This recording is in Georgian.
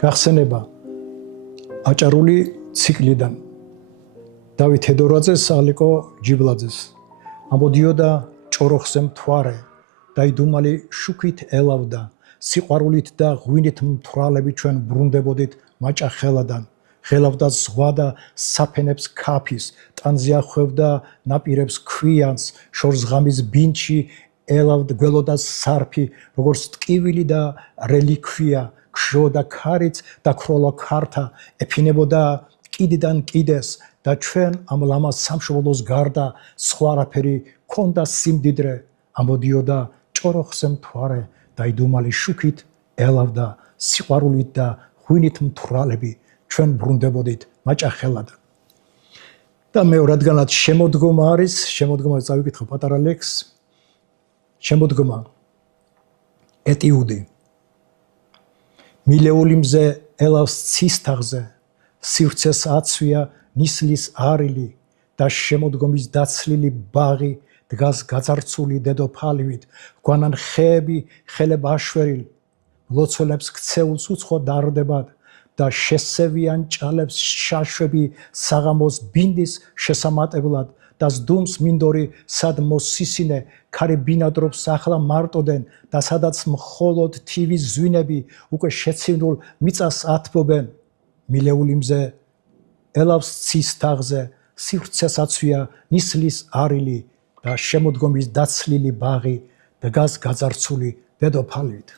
გახსენება აჭარული ციკლიდან დავით ედორაძეს, ალიკო ჯიბლაძეს. ამოდიოდა ჭოროხზე მთვარე, დაიდუმალი შუქით ელავდა, სიყვარულით და ღვინით მთვრალები ჩვენ ბრუნდებოდით მაჭახელადან. ხელავდა ზღვა და საფენებს ქაფის, ტანზე ახვევდა ნაპირებს ქვიანს, შორს ღამის ბინჩი ელავდა გველოდა სარფი, როგორც ტკივილი და რელიქვია, ქშოდა ქარიც და ქროლა ქართა, ეფინებოდა კიდიდან კიდეს და ჩვენ ამ ლამას სამშობლოს გარდა სხვა არაფერი ქონდა სიმდიდრე. ამოდიოდა ჭოროხზე მთვარე, დაიდუმალი შუქით ელავდა, სიყვარულით და ღვინით მთვრალები ჩვენ ბრუნდებოდით მაჭახელადან. და მე რადგანაც შემოდგომა არის, შემოდგომაზე წავიკითხო პატარა ლექსს. შემოდგომა ეტიუდი. მილეული მზე ელავს ცისთაღზე, სივრცეს აცვია ნისლის არილი და შემოდგომის დაცლილი ბაღი დგას გაძარცული დედოფალივით, გვანან ხეები ხელებ აშვერილ, ლოცველებს ქცეულს უცხო დარდებად და შესევიან ჭალებს შაშვები საღამოს ბინდის შესამატებლად და სდუმს მინდორი სად მოსისინე ქარი ბინადრობს ახლა მარტოდენ და სადაც მხოლოდ თივის ზვინები უკვე შეცინულ მიწას ათბობენ. მილეული მზე ელავს ცისთაღზე, სივრცეს აცვია ნისლის არილი და შემოდგომის დაცლილი ბაღი დგას გაძარცული დედოფალით.